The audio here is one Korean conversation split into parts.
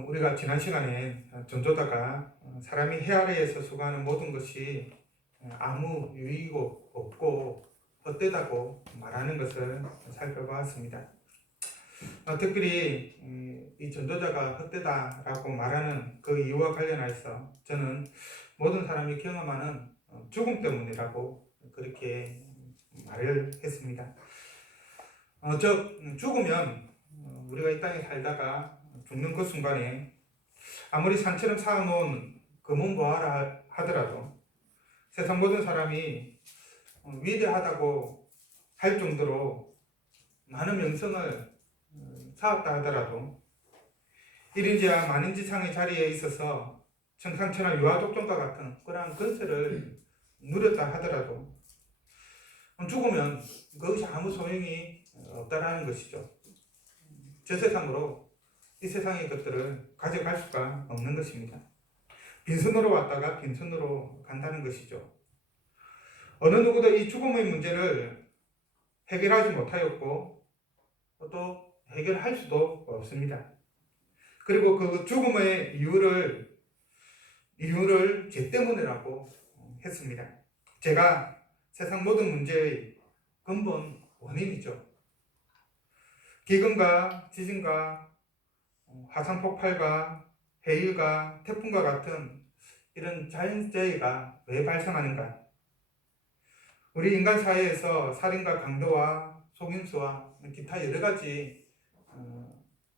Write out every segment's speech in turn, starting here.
우리가 지난 시간에 전도자가 사람이 해 아래에서 수고하는 모든 것이 아무 유익이 없고 헛되다고 말하는 것을 살펴보았습니다. 특별히 이 전도자가 헛되다라고 말하는 그 이유와 관련해서 저는 모든 사람이 경험하는 죽음 때문이라고 그렇게 말을 했습니다. 즉 죽으면 우리가 이 땅에 살다가 죽는 그 순간에 아무리 산처럼 쌓아놓은 금은 보화라 하더라도 세상 모든 사람이 위대하다고 할 정도로 많은 명성을 쌓았다 하더라도 일인지야 만인지상의 자리에 있어서 청상천하 유아독존과 같은 그러한 건설을 누렸다 하더라도 죽으면 그것이 아무 소용이 없다라는 것이죠. 저 세상으로 이 세상의 것들을 가져갈 수가 없는 것입니다. 빈손으로 왔다가 빈손으로 간다는 것이죠. 어느 누구도 이 죽음의 문제를 해결하지 못하였고 또 해결할 수도 없습니다. 그리고 그 죽음의 이유를 죄 때문이라고 했습니다. 죄가 세상 모든 문제의 근본 원인이죠. 기근과 지진과 화산 폭발과 해일과 태풍과 같은 이런 자연재해가 왜 발생하는가? 우리 인간 사회에서 살인과 강도와 속임수와 기타 여러 가지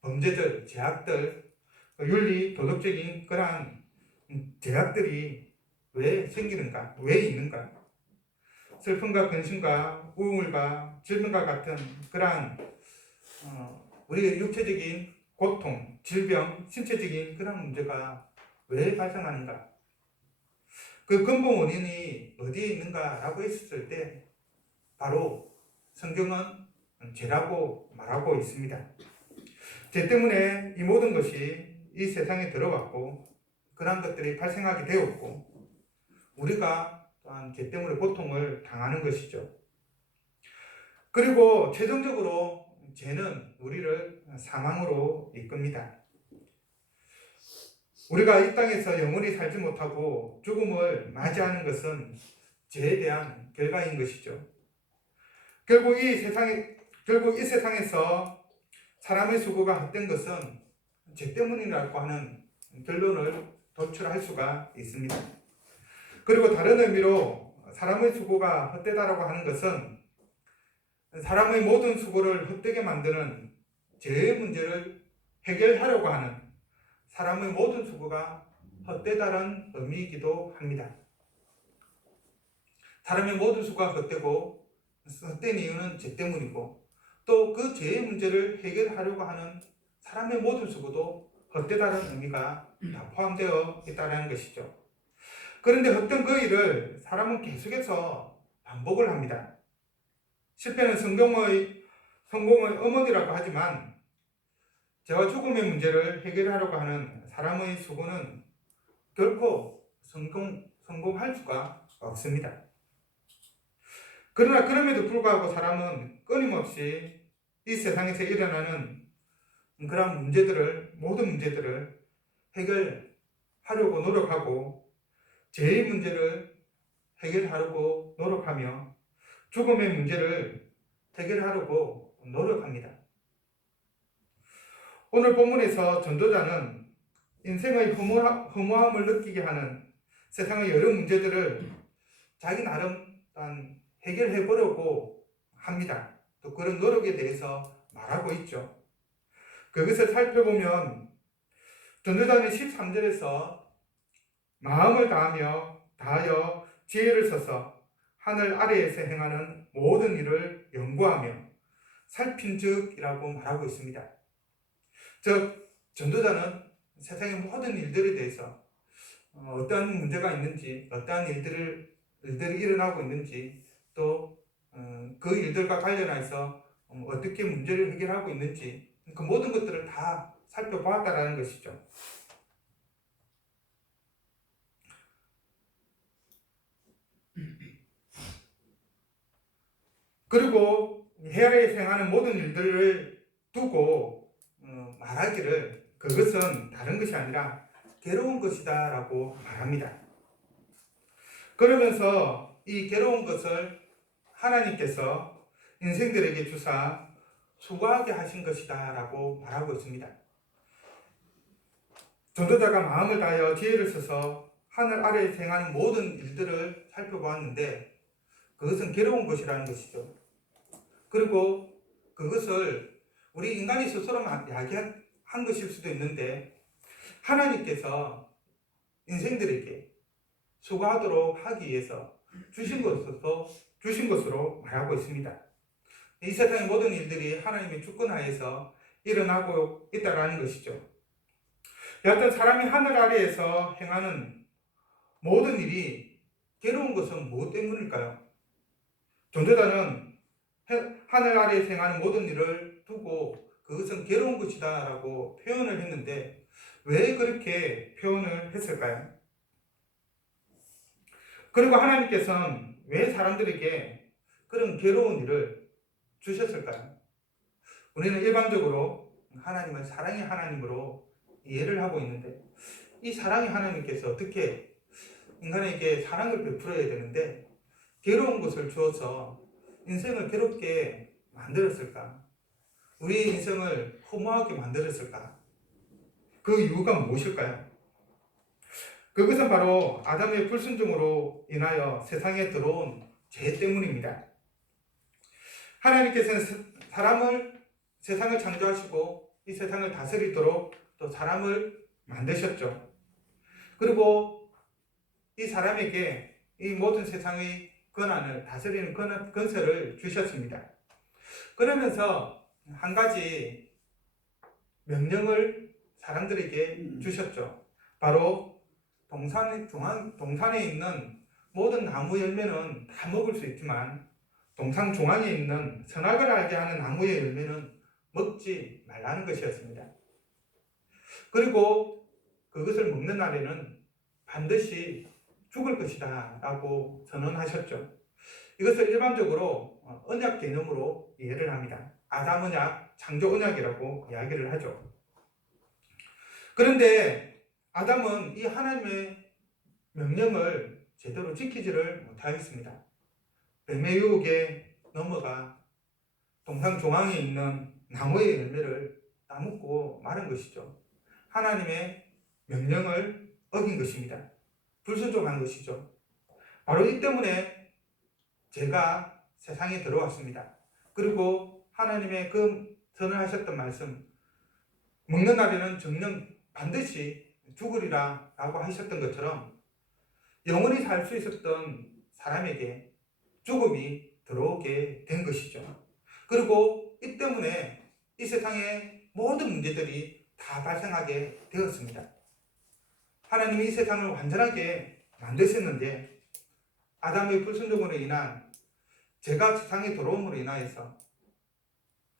범죄들, 죄악들, 윤리, 도덕적인 그러한 죄악들이 왜 생기는가? 왜 있는가? 슬픔과 근심과 우울과 질병과 같은 그러한 우리의 육체적인 고통, 질병, 신체적인 그런 문제가 왜 발생하는가? 그 근본 원인이 어디에 있는가라고 했을 때 바로 성경은 죄라고 말하고 있습니다. 죄 때문에 이 모든 것이 이 세상에 들어왔고 그런 것들이 발생하게 되었고 우리가 또한 죄 때문에 고통을 당하는 것이죠. 그리고 최종적으로 죄는 우리를 사망으로 이끕니다. 우리가 이 땅에서 영원히 살지 못하고 죽음을 맞이하는 것은 죄에 대한 결과인 것이죠. 결국 이 세상에서 사람의 수고가 헛된 것은 죄 때문이라고 하는 결론을 도출할 수가 있습니다. 그리고 다른 의미로 사람의 수고가 헛되다라고 하는 것은 사람의 모든 수고를 헛되게 만드는 죄의 문제를 해결하려고 하는 사람의 모든 수고가 헛되다는 의미이기도 합니다. 사람의 모든 수고가 헛되고 헛된 이유는 죄 때문이고 또 그 죄의 문제를 해결하려고 하는 사람의 모든 수고도 헛되다는 의미가 다 포함되어 있다는 것이죠. 그런데 헛된 그 일을 사람은 계속해서 반복을 합니다. 실패는 성공의 어머니라고 하지만 죄와 죽음의 문제를 해결하려고 하는 사람의 수고는 결코 성공할 수가 없습니다. 그러나 그럼에도 불구하고 사람은 끊임없이 이 세상에서 일어나는 그런 모든 문제들을 해결하려고 노력하고 죄의 문제를 해결하려고 노력하며 죽음의 문제를 해결하려고 노력합니다. 오늘 본문에서 전도자는 인생의 허무함을 느끼게 하는 세상의 여러 문제들을 자기 나름 해결해 보려고 합니다. 또 그런 노력에 대해서 말하고 있죠. 그것을 살펴보면 전도자는 13절에서 마음을 다하여 지혜를 써서 하늘 아래에서 행하는 모든 일을 연구하며 살핀즉이라고 말하고 있습니다. 즉 전도자는 세상의 모든 일들에 대해서 어떠한 문제가 있는지, 어떠한 일들이 일어나고 있는지, 또 그 일들과 관련해서 어떻게 문제를 해결하고 있는지 그 모든 것들을 다 살펴보았다라는 것이죠. 그리고 해 아래에서 행하는 모든 일들을 두고 말하기를 그것은 다른 것이 아니라 괴로운 것이다 라고 말합니다. 그러면서 이 괴로운 것을 하나님께서 인생들에게 주사 수고하게 하신 것이다 라고 말하고 있습니다. 전도자가 마음을 다하여 지혜를 써서 하늘 아래에 행하는 모든 일들을 살펴보았는데 그것은 괴로운 것이라는 것이죠. 그리고 그것을 우리 인간이 스스로만 야기한 것일 수도 있는데 하나님께서 인생들에게 수고하도록 하기 위해서 주신 것으로 말하고 있습니다. 이 세상의 모든 일들이 하나님의 주권하에서 일어나고 있다는 것이죠. 여하튼 사람이 하늘 아래에서 행하는 모든 일이 괴로운 것은 무엇 때문일까요? 전도자는 하늘 아래에서 행하는 모든 일을 두고 그것은 괴로운 것이다 라고 표현을 했는데 왜 그렇게 표현을 했을까요? 그리고 하나님께서는 왜 사람들에게 그런 괴로운 일을 주셨을까요? 우리는 일반적으로 하나님을 사랑의 하나님으로 이해를 하고 있는데 이 사랑의 하나님께서 어떻게 인간에게 사랑을 베풀어야 되는데 괴로운 것을 주어서 인생을 괴롭게 만들었을까? 우리의 인생을 허무하게 만들었을까? 그 이유가 무엇일까요? 그것은 바로 아담의 불순종으로 인하여 세상에 들어온 죄 때문입니다. 하나님께서는 세상을 창조하시고 이 세상을 다스리도록 또 사람을 만드셨죠. 그리고 이 사람에게 이 모든 세상의 권한을 다스리는 권세를 주셨습니다. 그러면서 한 가지 명령을 사람들에게 주셨죠. 바로 동산에 있는 모든 나무 열매는 다 먹을 수 있지만 동산 중앙에 있는 선악을 알게 하는 나무의 열매는 먹지 말라는 것이었습니다. 그리고 그것을 먹는 날에는 반드시 죽을 것이다 라고 선언하셨죠. 이것을 일반적으로 언약 개념으로 이해를 합니다. 아담 언약, 창조 언약이라고 이야기를 하죠. 그런데 아담은 이 하나님의 명령을 제대로 지키지를 못하였습니다. 뱀의 유혹에 넘어가 동상 중앙에 있는 나무의 열매를 따먹고 마른 것이죠. 하나님의 명령을 어긴 것입니다. 불순종한 것이죠. 바로 이 때문에 죄가 세상에 들어왔습니다. 그리고 하나님의 그 선언하셨던 말씀, 먹는 날에는 정령 반드시 죽으리라 라고 하셨던 것처럼 영원히 살 수 있었던 사람에게 죽음이 들어오게 된 것이죠. 그리고 이 때문에 이 세상의 모든 문제들이 다 발생하게 되었습니다. 하나님이 이 세상을 완전하게 만드셨는데 아담의 불순종으로 인한 죄가 세상에 들어옴으로 인하여서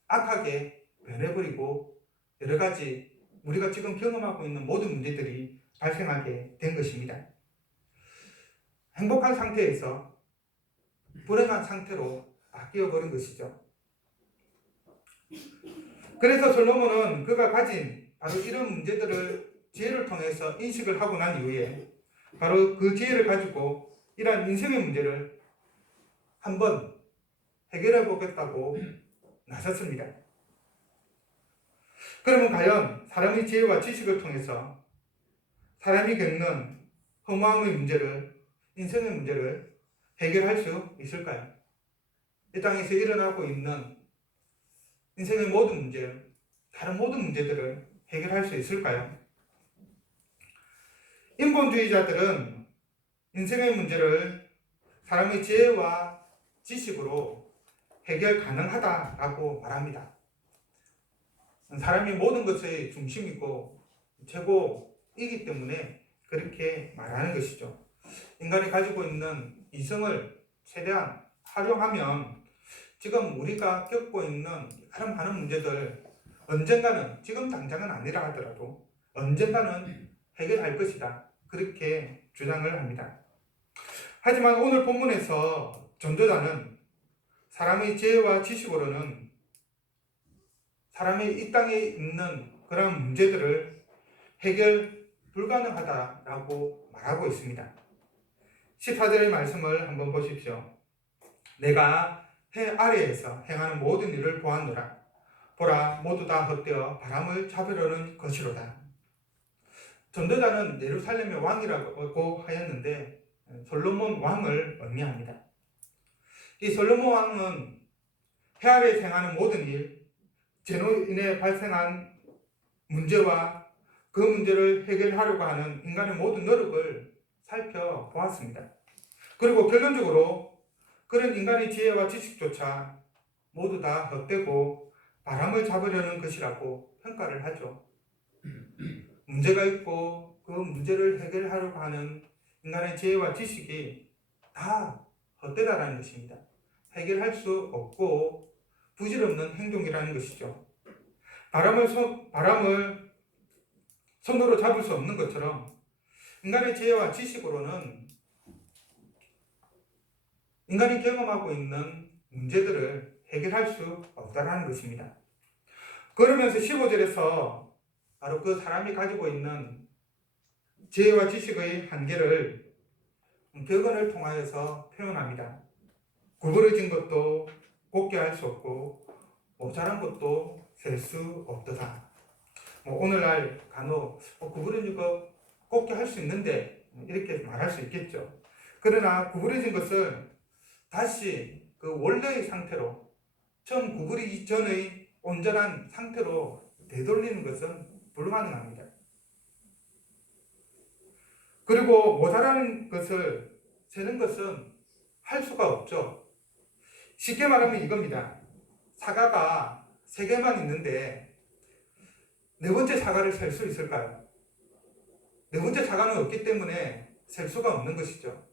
악하게 변해버리고 여러 가지 우리가 지금 경험하고 있는 모든 문제들이 발생하게 된 것입니다. 행복한 상태에서 불행한 상태로 바뀌어버린 것이죠. 그래서 솔로몬은 그가 가진 바로 이런 문제들을 지혜를 통해서 인식을 하고 난 이후에 바로 그 지혜를 가지고 이러한 인생의 문제를 한번 해결해 보겠다고 나섰습니다. 그러면 과연 사람의 지혜와 지식을 통해서 사람이 겪는 허무함의 문제를, 인생의 문제를 해결할 수 있을까요? 이 땅에서 일어나고 있는 인생의 모든 문제, 다른 모든 문제들을 해결할 수 있을까요? 인본주의자들은 인생의 문제를 사람의 지혜와 지식으로 해결 가능하다라고 말합니다. 사람이 모든 것의 중심이고 최고이기 때문에 그렇게 말하는 것이죠. 인간이 가지고 있는 이성을 최대한 활용하면 지금 우리가 겪고 있는 여러 많은 문제들 언젠가는, 지금 당장은 아니라 하더라도 언젠가는 해결할 것이다. 그렇게 주장을 합니다. 하지만 오늘 본문에서 전도자는 사람의 지혜와 지식으로는 사람이 이 땅에 있는 그런 문제들을 해결 불가능하다라고 말하고 있습니다. 14절의 말씀을 한번 보십시오. 내가 해 아래에서 행하는 모든 일을 보았노라. 보라, 모두 다 헛되어 바람을 잡으려는 것이로다. 전도자는 예루살렘의 왕이라고 하였는데 솔로몬 왕을 의미합니다. 이 솔로몬 왕은 해 아래에서 행하는 모든 일, 제로 인해 발생한 문제와 그 문제를 해결하려고 하는 인간의 모든 노력을 살펴보았습니다. 그리고 결론적으로 그런 인간의 지혜와 지식조차 모두 다 헛되고 바람을 잡으려는 것이라고 평가를 하죠. 문제가 있고 그 문제를 해결하려고 하는 인간의 지혜와 지식이 다 헛되다라는 것입니다. 해결할 수 없고 부질없는 행동이라는 것이죠. 바람을 손으로 잡을 수 없는 것처럼 인간의 지혜와 지식으로는 인간이 경험하고 있는 문제들을 해결할 수 없다는 것입니다. 그러면서 15절에서 바로 그 사람이 가지고 있는 지혜와 지식의 한계를 격언을 통하여서 표현합니다. 구부러진 것도 곱게 할 수 없고 모자란 것도 셀 수 없도다. 오늘날 간혹 구부러진 거 곱게 할 수 있는데 이렇게 말할 수 있겠죠. 그러나 구부러진 것을 다시 그 원래의 상태로, 처음 구부리기 전의 온전한 상태로 되돌리는 것은 불가능합니다. 그리고 모자라는 것을 세는 것은 할 수가 없죠. 쉽게 말하면 이겁니다. 사과가 3개만 있는데 4번째 사과를 셀 수 있을까요? 4번째 사과는 없기 때문에 셀 수가 없는 것이죠.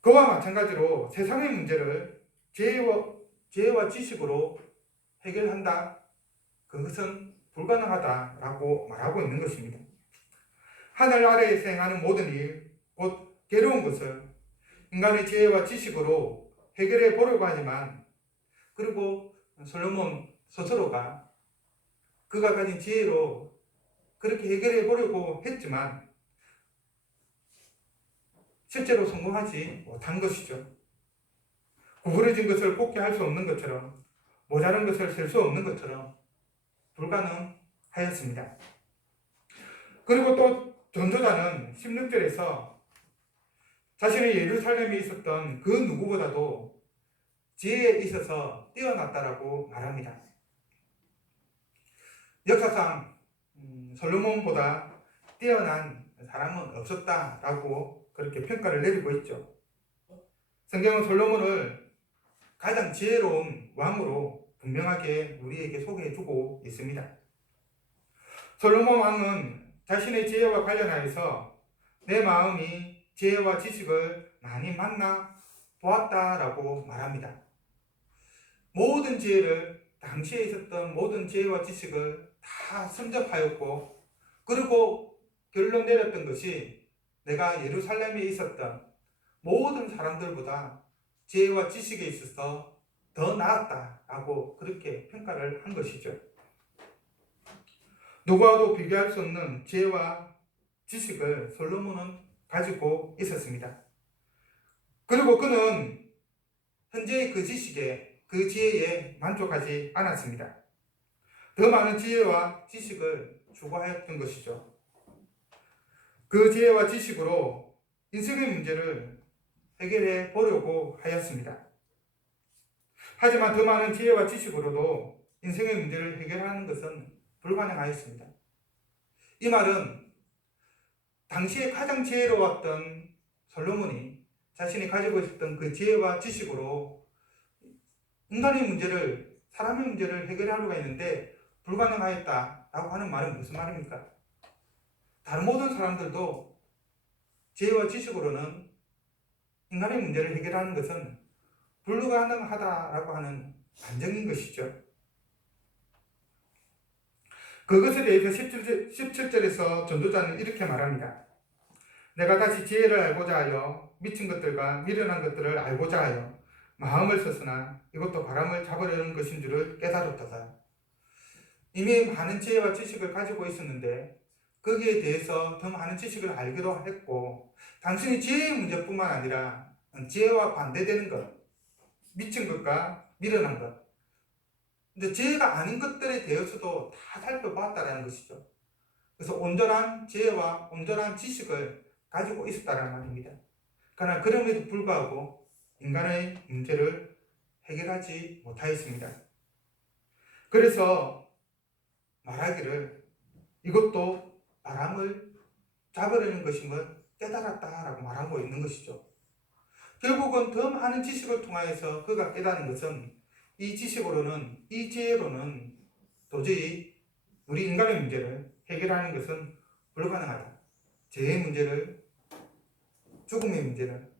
그와 마찬가지로 세상의 문제를 지혜와 지식으로 해결한다? 그것은 불가능하다라고 말하고 있는 것입니다. 하늘 아래에서 행하는 모든 일, 곧 괴로운 것을 인간의 지혜와 지식으로 해결해 보려고 하지만, 그리고 솔로몬 스스로가 그가 가진 지혜로 그렇게 해결해 보려고 했지만 실제로 성공하지 못한 것이죠. 구부러진 것을 곱게 할 수 없는 것처럼, 모자란 것을 셀 수 없는 것처럼 불가능하였습니다. 그리고 또 전도자는 16절에서 자신의 예루살렘에 있었던 그 누구보다도 지혜에 있어서 뛰어났다라고 말합니다. 역사상 솔로몬보다 뛰어난 사람은 없었다라고 그렇게 평가를 내리고 있죠. 성경은 솔로몬을 가장 지혜로운 왕으로 분명하게 우리에게 소개해주고 있습니다. 솔로몬 왕은 자신의 지혜와 관련하여서 내 마음이 지혜와 지식을 많이 만나 보았다라고 말합니다. 모든 지혜를, 당시에 있었던 모든 지혜와 지식을 다 선접하였고, 그리고 결론 내렸던 것이 내가 예루살렘에 있었던 모든 사람들보다 지혜와 지식에 있어서 더 나았다라고 그렇게 평가를 한 것이죠. 누구와도 비교할 수 없는 지혜와 지식을 솔로몬은 가지고 있었습니다. 그리고 그는 현재의 그 지식에, 그 지혜에 만족하지 않았습니다. 더 많은 지혜와 지식을 추구하였던 것이죠. 그 지혜와 지식으로 인생의 문제를 해결해 보려고 하였습니다. 하지만 더 많은 지혜와 지식으로도 인생의 문제를 해결하는 것은 불가능하였습니다. 이 말은 당시에 가장 지혜로웠던 솔로몬이 자신이 가지고 있었던 그 지혜와 지식으로 인간의 문제를, 사람의 문제를 해결하려고 했는데 불가능하였다라고 하는 말은 무슨 말입니까? 다른 모든 사람들도 지혜와 지식으로는 인간의 문제를 해결하는 것은 불가능하다라고 하는 반증인 것이죠. 그것에 대해서 17절에서 전도자는 이렇게 말합니다. 내가 다시 지혜를 알고자 하여 미친 것들과 미련한 것들을 알고자 하여 마음을 썼으나 이것도 바람을 잡으려는 것인 줄을 깨달았도다. 이미 많은 지혜와 지식을 가지고 있었는데 거기에 대해서 더 많은 지식을 알기도 했고 단순히 지혜의 문제뿐만 아니라 지혜와 반대되는 것, 미친 것과 미련한 것, 근데 지혜가 아닌 것들에 대해서도 다 살펴봤다는 것이죠. 그래서 온전한 지혜와 온전한 지식을 가지고 있었다는 말입니다. 그러나 그럼에도 불구하고 인간의 문제를 해결하지 못하였습니다. 그래서 말하기를 이것도 바람을 잡으려는 것임을 깨달았다라고 말하고 있는 것이죠. 결국은 더 많은 지식을 통하여서 그가 깨닫는 것은 이 지식으로는, 이 지혜로는 도저히 우리 인간의 문제를 해결하는 것은 불가능하다. 죄의 문제를, 죽음의 문제를,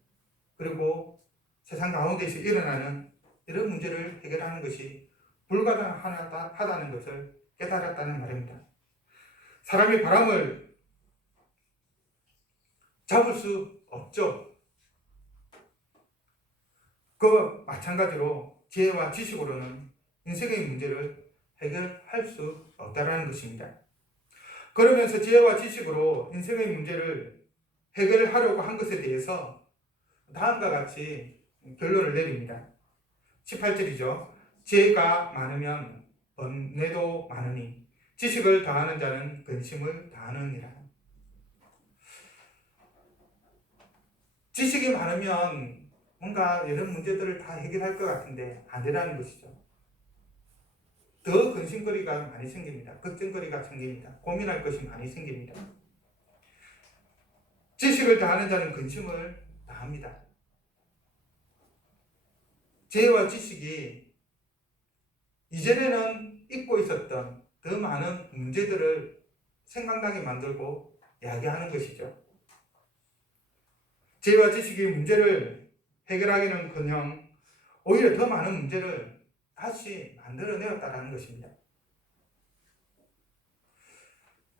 그리고 세상 가운데서 일어나는 이런 문제를 해결하는 것이 불가능하다는 것을 깨달았다는 말입니다. 사람이 바람을 잡을 수 없죠. 그와 마찬가지로 지혜와 지식으로는 인생의 문제를 해결할 수 없다는 것입니다. 그러면서 지혜와 지식으로 인생의 문제를 해결하려고 한 것에 대해서 다음과 같이 결론을 내립니다. 18절이죠. 지혜가 많으면 번뇌도 많으니 지식을 다하는 자는 근심을 다하느니라. 지식이 많으면 뭔가 이런 문제들을 다 해결할 것 같은데 안 되라는 것이죠. 더 근심거리가 많이 생깁니다. 걱정거리가 생깁니다. 고민할 것이 많이 생깁니다. 지식을 다하는 자는 근심을 다합니다. 지혜와 지식이 이전에는 잊고 있었던 더 많은 문제들을 생각나게 만들고 이야기하는 것이죠. 지혜와 지식이 문제를 해결하기는커녕 오히려 더 많은 문제를 다시 만들어내었다는 것입니다.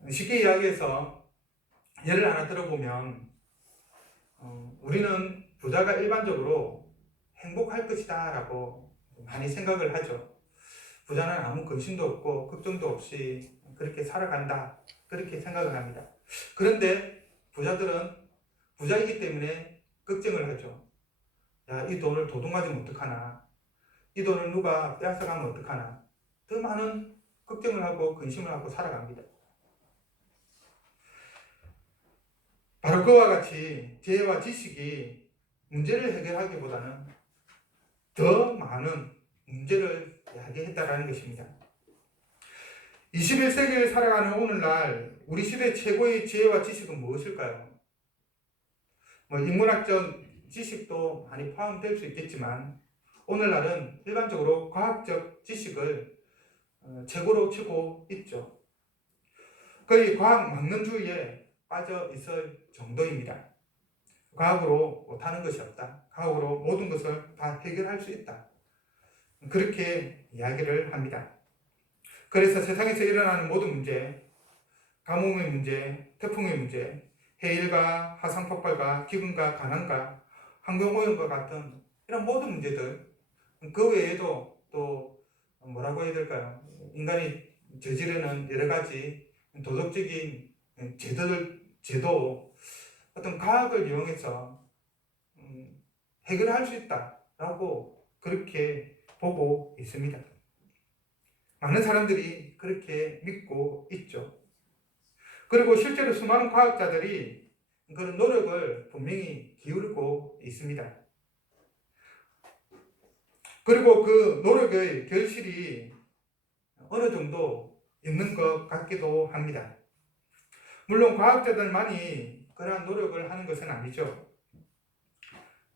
쉽게 이야기해서 예를 하나 들어보면 우리는 부자가 일반적으로 행복할 것이다 라고 많이 생각을 하죠. 부자는 아무 근심도 없고 걱정도 없이 그렇게 살아간다, 그렇게 생각을 합니다. 그런데 부자들은 부자이기 때문에 걱정을 하죠. 야, 이 돈을 도둑맞으면 어떡하나, 이 돈을 누가 빼앗아가면 어떡하나, 더 많은 걱정을 하고 근심을 하고 살아갑니다. 바로 그와 같이 지혜와 지식이 문제를 해결하기보다는 더 많은 문제를 야기했다는 것입니다. 21세기를 살아가는 오늘날 우리 시대 최고의 지혜와 지식은 무엇일까요? 인문학적 지식도 많이 포함될 수 있겠지만 오늘날은 일반적으로 과학적 지식을 최고로 치고 있죠. 거의 과학 막론주의에 빠져 있을 정도입니다. 과학으로 못하는 것이 없다. 과학으로 모든 것을 다 해결할 수 있다. 그렇게 이야기를 합니다. 그래서 세상에서 일어나는 모든 문제, 가뭄의 문제, 태풍의 문제, 해일과 화산폭발과 기근과 가난과 환경오염과 같은 이런 모든 문제들, 그 외에도 또 뭐라고 해야 될까요? 인간이 저지르는 여러 가지 도덕적인 제도, 어떤 과학을 이용해서 해결할 수 있다라고 그렇게 보고 있습니다. 많은 사람들이 그렇게 믿고 있죠. 그리고 실제로 수많은 과학자들이 그런 노력을 분명히 기울이고 있습니다. 그리고 그 노력의 결실이 어느 정도 있는 것 같기도 합니다. 물론 과학자들만이 그러한 노력을 하는 것은 아니죠.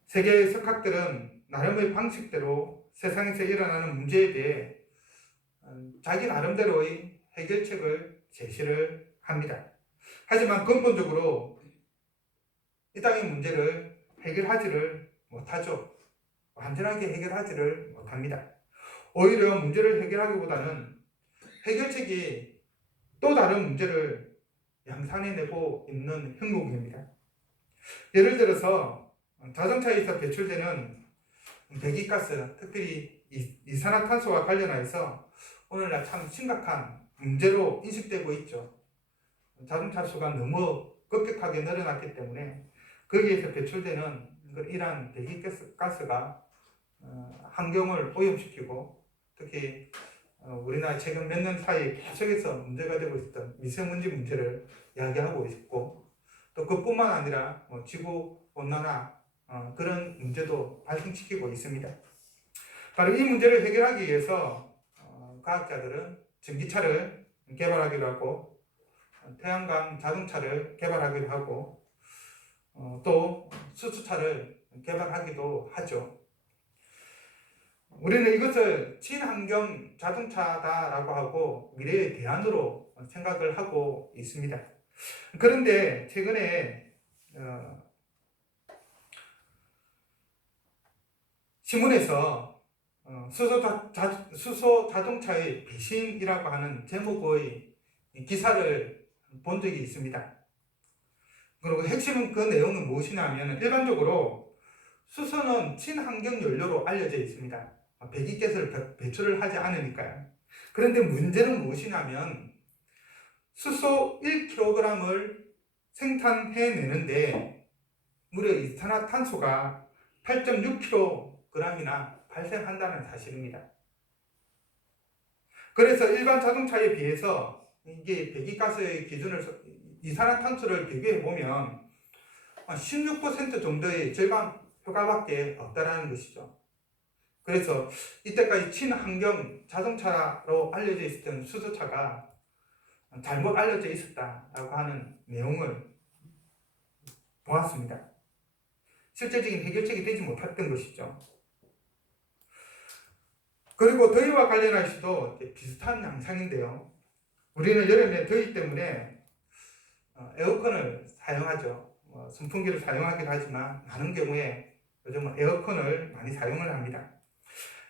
세계의 석학들은 나름의 방식대로 세상에서 일어나는 문제에 대해 자기 나름대로의 해결책을 제시를 합니다. 하지만 근본적으로 이 땅의 문제를 해결하지를 못하죠. 완전하게 해결하지를 못합니다. 오히려 문제를 해결하기보다는 해결책이 또 다른 문제를 양산해내고 있는 형국입니다. 예를 들어서 자동차에서 배출되는 배기가스, 특별히 이산화탄소와 관련해서 오늘날 참 심각한 문제로 인식되고 있죠. 자동차 수가 너무 급격하게 늘어났기 때문에 거기에서 배출되는 이러한 배기가스가 환경을 오염시키고 특히 우리나라 최근 몇 년 사이에 계속해서 문제가 되고 있었던 미세먼지 문제를 이야기하고 있고 또 그뿐만 아니라 지구 온난화 그런 문제도 발생시키고 있습니다. 바로 이 문제를 해결하기 위해서 과학자들은 전기차를 개발하기로 하고 태양광 자동차를 개발하기로 하고 또 수소차를 개발하기도 하죠. 우리는 이것을 친환경 자동차다라고 하고 미래의 대안으로 생각을 하고 있습니다. 그런데 최근에 신문에서 수소 자동차의 배신이라고 하는 제목의 기사를 본 적이 있습니다. 그리고 핵심은 그 내용은 무엇이냐면 일반적으로 수소는 친환경 연료로 알려져 있습니다. 배기가스를 배출을 하지 않으니까요. 그런데 문제는 무엇이냐면 수소 1kg을 생산해내는데 무려 이산화탄소가 8.6kg이나 발생한다는 사실입니다. 그래서 일반 자동차에 비해서 이게 배기가스의 기준을 이산화탄소를 비교해 보면 16% 정도의 절감 효과밖에 없다라는 것이죠. 그래서 이때까지 친환경 자동차로 알려져 있었던 수소차가 잘못 알려져 있었다라고 하는 내용을 보았습니다. 실제적인 해결책이 되지 못했던 것이죠. 그리고 더위와 관련해서도 비슷한 양상인데요. 우리는 여름에 더위 때문에 에어컨을 사용하죠. 선풍기를 사용하기도 하지만 많은 경우에 요즘은 에어컨을 많이 사용을 합니다.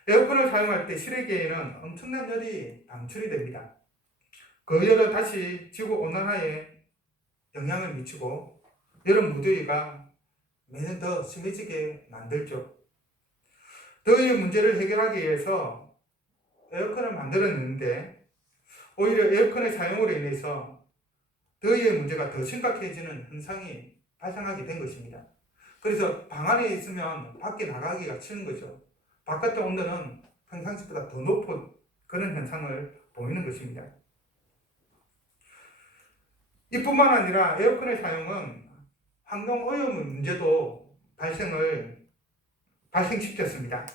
에어컨을 사용할 때 실외기에는 엄청난 열이 방출이 됩니다. 그 열은 다시 지구 온난화에 영향을 미치고 여름 무더위가 매년 더 심해지게 만들죠. 더위의 문제를 해결하기 위해서 에어컨을 만들었는데 오히려 에어컨의 사용으로 인해서 더위의 문제가 더 심각해지는 현상이 발생하게 된 것입니다. 그래서 방 안에 있으면 밖에 나가기가 싫은 거죠. 바깥의 온도는 평상시보다 더 높은 그런 현상을 보이는 것입니다. 이뿐만 아니라 에어컨의 사용은 환경 오염 문제도 발생시켰습니다.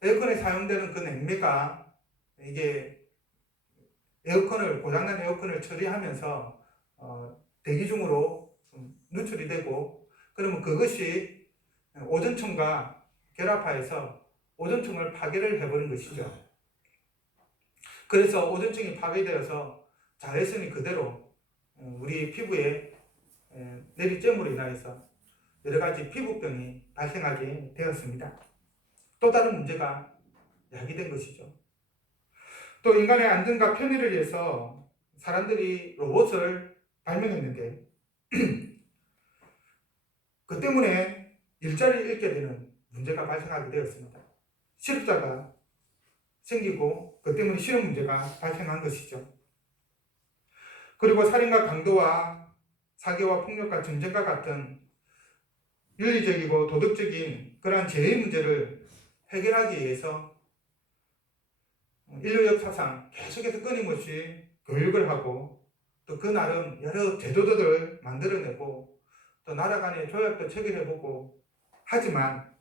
에어컨에 사용되는 그 냉매가 이게 고장난 에어컨을 처리하면서 대기 중으로 누출이 되고 그러면 그것이 오존층과 결합하여서 오존층을 파괴를 해버린 것이죠. 그래서 오존층이 파괴되어서 자외선이 그대로 우리 피부에 내리쬐므로 인하여서 여러 가지 피부병이 발생하게 되었습니다. 또 다른 문제가 야기된 것이죠. 또 인간의 안전과 편의를 위해서 사람들이 로봇을 발명했는데 그 때문에 일자리를 잃게 되는 문제가 발생하게 되었습니다. 실업자가 생기고 그 때문에 실업 문제가 발생한 것이죠. 그리고 살인과 강도와 사기와 폭력과 전쟁과 같은 윤리적이고 도덕적인 그러한 재해 문제를 해결하기 위해서 인류 역사상 계속해서 끊임없이 교육을 하고 또 그 나름 여러 제도들을 만들어내고 또 나라 간의 조약도 체결해보고 하지만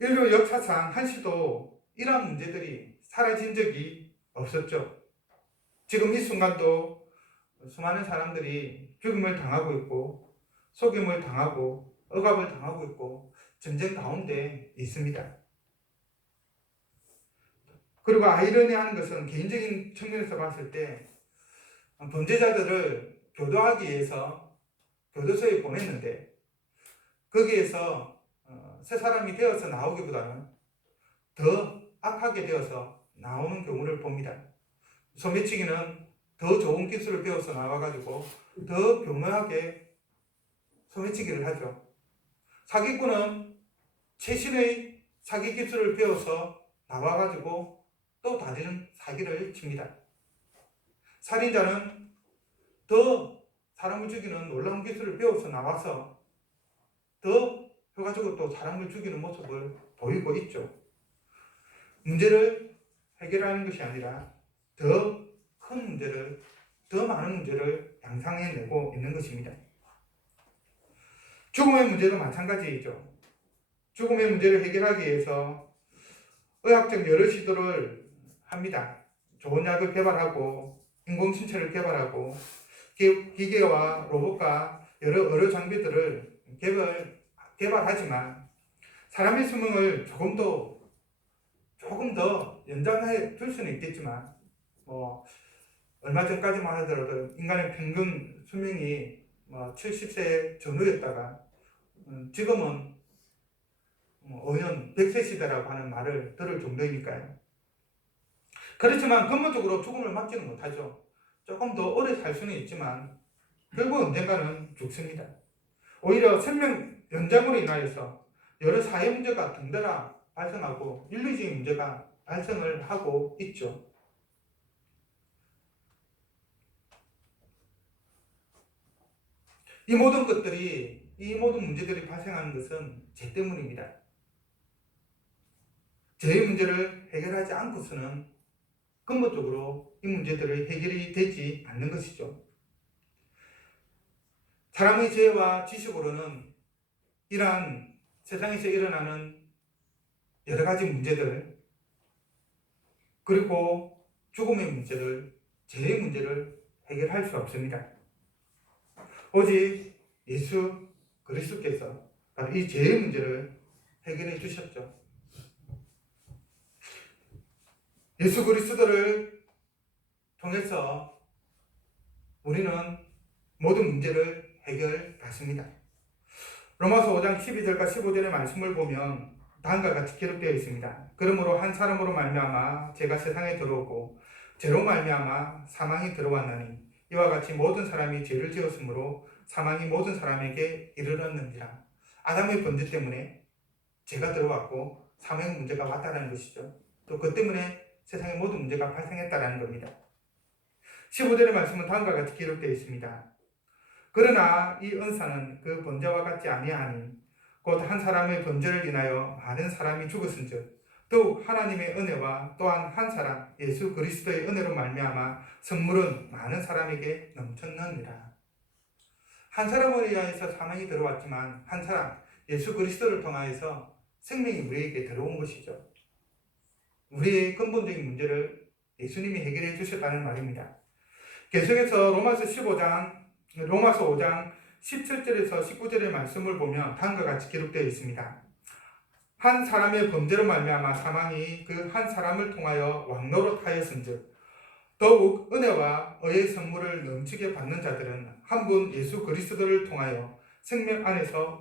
인류 역사상 한시도 이러한 문제들이 사라진 적이 없었죠. 지금 이 순간도 수많은 사람들이 죽임을 당하고 있고 속임을 당하고 억압을 당하고 있고 전쟁 가운데 있습니다. 그리고 아이러니한 것은 개인적인 측면에서 봤을 때 범죄자들을 교도하기 위해서 교도소에 보냈는데 거기에서 새 사람이 되어서 나오기보다는 더 악하게 되어서 나오는 경우를 봅니다. 소매치기는 더 좋은 기술을 배워서 나와가지고 더 교묘하게 소매치기를 하죠. 사기꾼은 최신의 사기 기술을 배워서 나와가지고 또 다른 사기를 칩니다. 살인자는 더 사람을 죽이는 놀라운 기술을 배워서 나와서 더 효과적으로 또 사람을 죽이는 모습을 보이고 있죠. 문제를 해결하는 것이 아니라 더 큰 문제를, 더 많은 문제를 양상해내고 있는 것입니다. 죽음의 문제도 마찬가지이죠. 죽음의 문제를 해결하기 위해서 의학적 여러 시도를 합니다. 좋은 약을 개발하고 인공신체를 개발하고 기계와 로봇과 여러 장비들을 개발하지만 사람의 수명을 조금 더 연장해 줄 수는 있겠지만 얼마 전까지만 하더라도 인간의 평균 수명이 70세 전후였다가 지금은 5년 100세 시대라고 하는 말을 들을 정도이니까요. 그렇지만 근본적으로 죽음을 막지는 못하죠. 조금 더 오래 살 수는 있지만 결국 언젠가는 죽습니다. 오히려 생명 연장으로 인하여서 여러 사회 문제가 덩달아 발생하고 인류적인 문제가 발생을 하고 있죠. 이 모든 문제들이 발생하는 것은 죄 때문입니다. 죄의 문제를 해결하지 않고서는 근본적으로 이 문제들이 해결이 되지 않는 것이죠. 사람의 죄와 지식으로는 이러한 세상에서 일어나는 여러 가지 문제들, 그리고 죽음의 문제를, 죄의 문제를 해결할 수 없습니다. 오직 예수 그리스도께서 이 죄의 문제를 해결해 주셨죠. 예수 그리스도를 통해서 우리는 모든 문제를 해결받습니다. 로마서 5장 12절과 15절의 말씀을 보면 다음과 같이 기록되어 있습니다. 그러므로 한 사람으로 말미암아 죄가 세상에 들어오고 죄로 말미암아 사망이 들어왔나니 이와 같이 모든 사람이 죄를 지었으므로 사망이 모든 사람에게 이르렀느니라. 아담의 번제 때문에 죄가 들어왔고 사망의 문제가 왔다는 것이죠. 또 그 때문에 세상의 모든 문제가 발생했다는 겁니다. 15절의 말씀은 다음과 같이 기록되어 있습니다. 그러나 이 은사는 그 번제와 같지 아니하니 곧 한 사람의 번제를 인하여 많은 사람이 죽었은즉 더욱 하나님의 은혜와 또한 한 사람 예수 그리스도의 은혜로 말미암아 선물은 많은 사람에게 넘쳤느니라. 한 사람을 위하여서 사망이 들어왔지만 한 사람 예수 그리스도를 통하여서 생명이 우리에게 들어온 것이죠. 우리의 근본적인 문제를 예수님이 해결해 주셨다는 말입니다. 계속해서 로마서 5장 17절에서 19절의 말씀을 보면 다음과 같이 기록되어 있습니다. 한 사람의 범죄로 말미암아 사망이 그 한 사람을 통하여 왕노릇하였은즉 더욱 은혜와 의의 선물을 넘치게 받는 자들은 한 분 예수 그리스도를 통하여 생명 안에서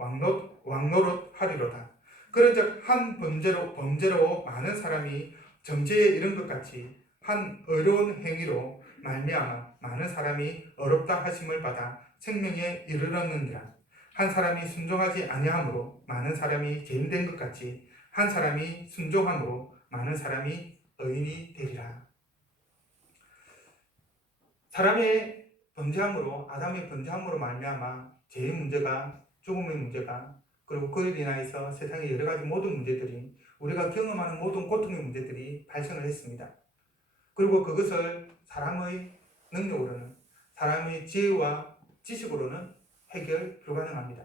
왕노릇하리로다. 그런즉 한 범죄로 많은 사람이 정죄에 이른 것 같이 한 의로운 행위로 말미암아 많은 사람이 어렵다 하심을 받아 생명에 이르렀느니라. 한 사람이 순종하지 아니함으로 많은 사람이 죄인된 것 같이 한 사람이 순종함으로 많은 사람이 의인이 되리라. 사람의 범죄함으로, 아담의 범죄함으로 말미암아 죄의 문제가, 죽음의 문제가, 그리고 그로 인하여서 세상의 여러 가지 모든 문제들이, 우리가 경험하는 모든 고통의 문제들이 발생을 했습니다. 그리고 그것을 사람의 능력으로는, 사람의 지혜와 지식으로는 해결 불가능합니다.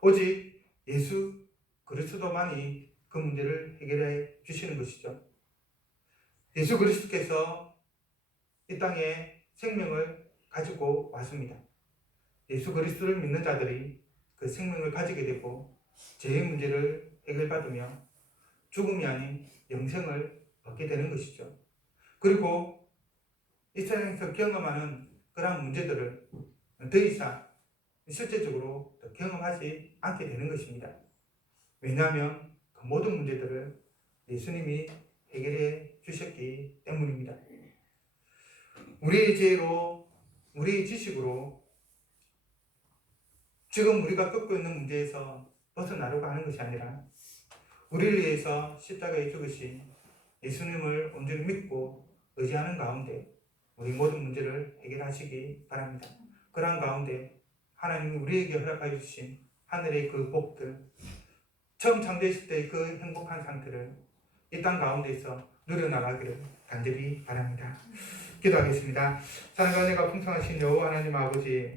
오직 예수 그리스도만이 그 문제를 해결해 주시는 것이죠. 예수 그리스도께서 이 땅에 생명을 가지고 왔습니다. 예수 그리스도를 믿는 자들이 그 생명을 가지게 되고 죄의 문제를 해결받으며 죽음이 아닌 영생을 얻게 되는 것이죠. 그리고 이 세상에서 경험하는 그러한 문제들을 더 이상 실제적으로 경험하지 않게 되는 것입니다. 왜냐하면 그 모든 문제들을 예수님이 해결해 주셨기 때문입니다. 우리의 죄로, 우리의 지식으로 지금 우리가 겪고 있는 문제에서 벗어나려고 하는 것이 아니라 우리를 위해서 십자가에 죽으신 예수님을 온전히 믿고 의지하는 가운데 우리 모든 문제를 해결하시기 바랍니다. 그러한 가운데 하나님이 우리에게 허락하여 주신 하늘의 그 복들, 처음 창조했을 때의 그 행복한 상태를 이 땅 가운데서 누려나가기를 간절히 바랍니다. 기도하겠습니다. 사랑과 은혜가 풍성하신 여호와 하나님 아버지,